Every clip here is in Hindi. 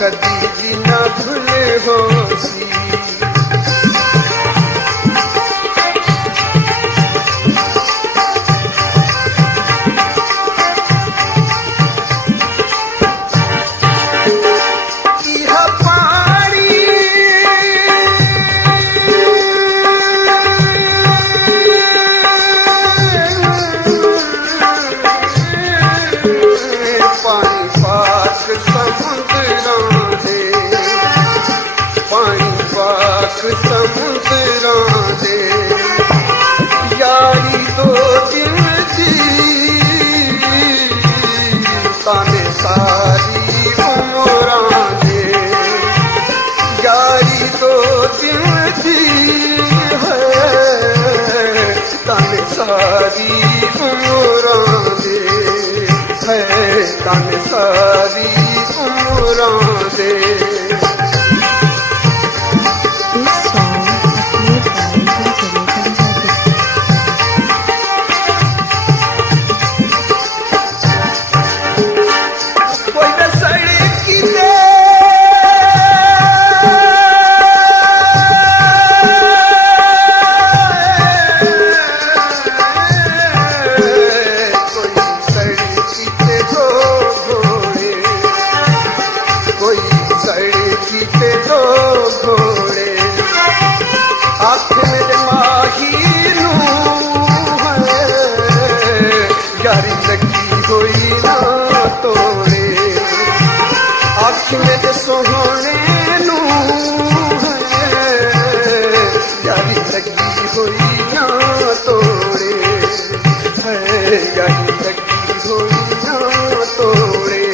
कदी भी ना भूले होसी। समुद्रां दे यारी दो दिल दी ताने सारी उमरां दे यारी दो दिल दी है ताने सारी उमरां दे है ताने सारी उमरां दे। में सोहने नू यारी लगी हुई ना तोड़े है यारी लगी हुई ना तोड़े।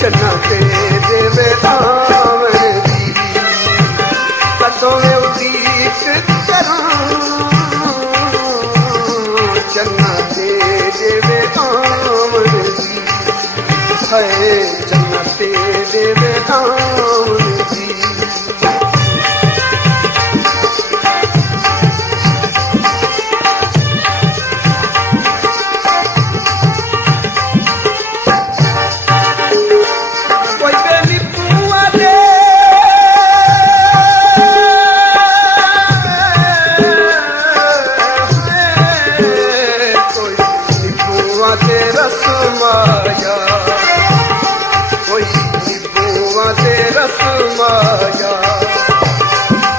जन्नते देवे आमन जी।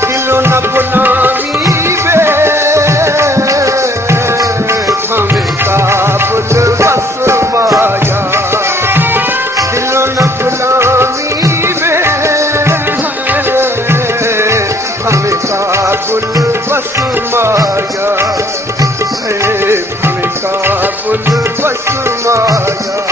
दिलो न बुलावी वे हमें काबुल बस माया दिलो न बुलावी वे हमें काबुल बस माया हमें काबुल बस माया।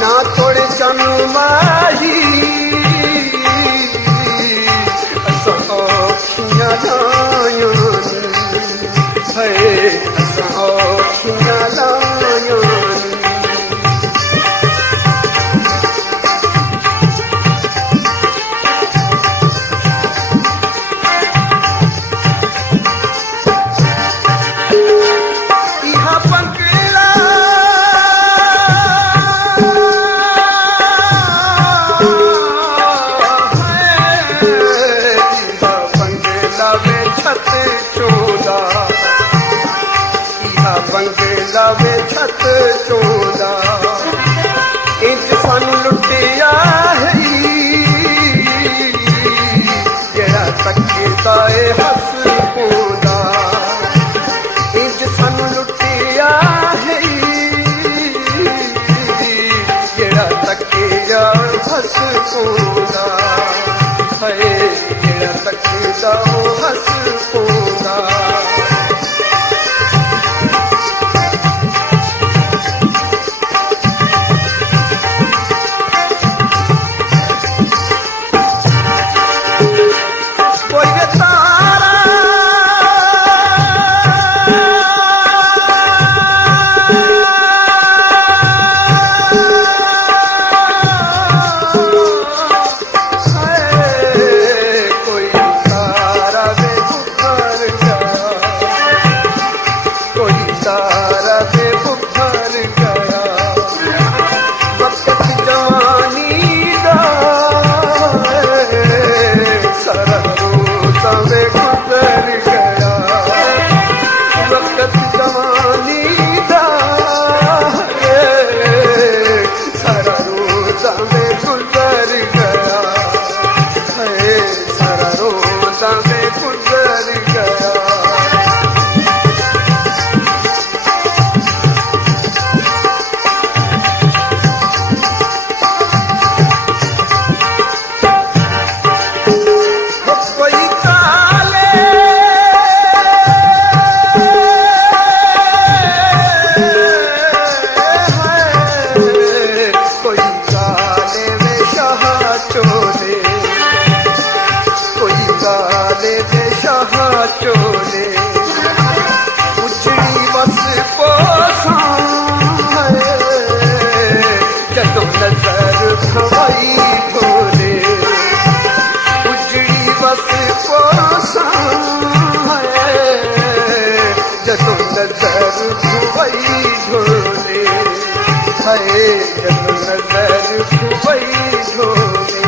ना थोड़े चन माही असां औखियां लायानी है असां औखियां लायानी। ਲਾਵੇ ਛੱਤ ਚੋਂਦਾ ਇੰਜ ਸਾਨੂੰ ਲੁੱਟਿਆ ਹੈ ਜਿਹੜਾ ਤੱਕਦਾ ਏ ਹੱਸ ਪਾਉਂਦਾ ਇੰਜ ਸਾਨੂੰ ਲੁੱਟਿਆ ਹੈ ਜਿਹੜਾ ਤੱਕਿਆ ਹੱਸ ਪਾਉਂਦਾ ਹਾਏ ਜਿਹੜਾ ਤੱਕਦਾ ਉਹ ਹੱਸ ਪਾਉਂਦਾ चोले उजड़ी बस पोसां जदों नजर भवाई ढोले उजड़ी बस पोसां जदों नजर भवाई ढोले हाय जदों नजर भवाई ढोले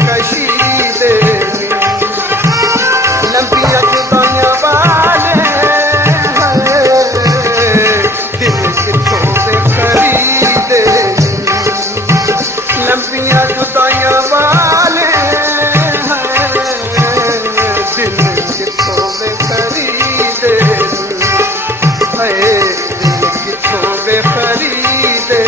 कशी देनी लंबिया जुदाइयां वाले दिल किथों दे खरीदे लंबिया जुदाइयां वाले दिल किथों दे खरीदे दिल किथों दे खरीदे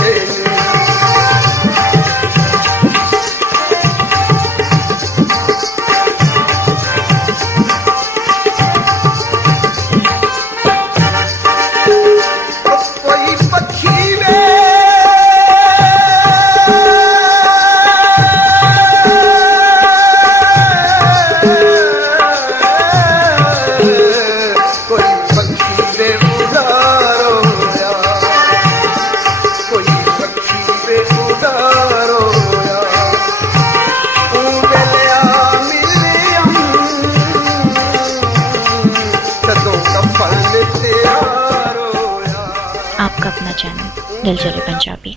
आपका अपना चैनल दिलचले पंजाबी।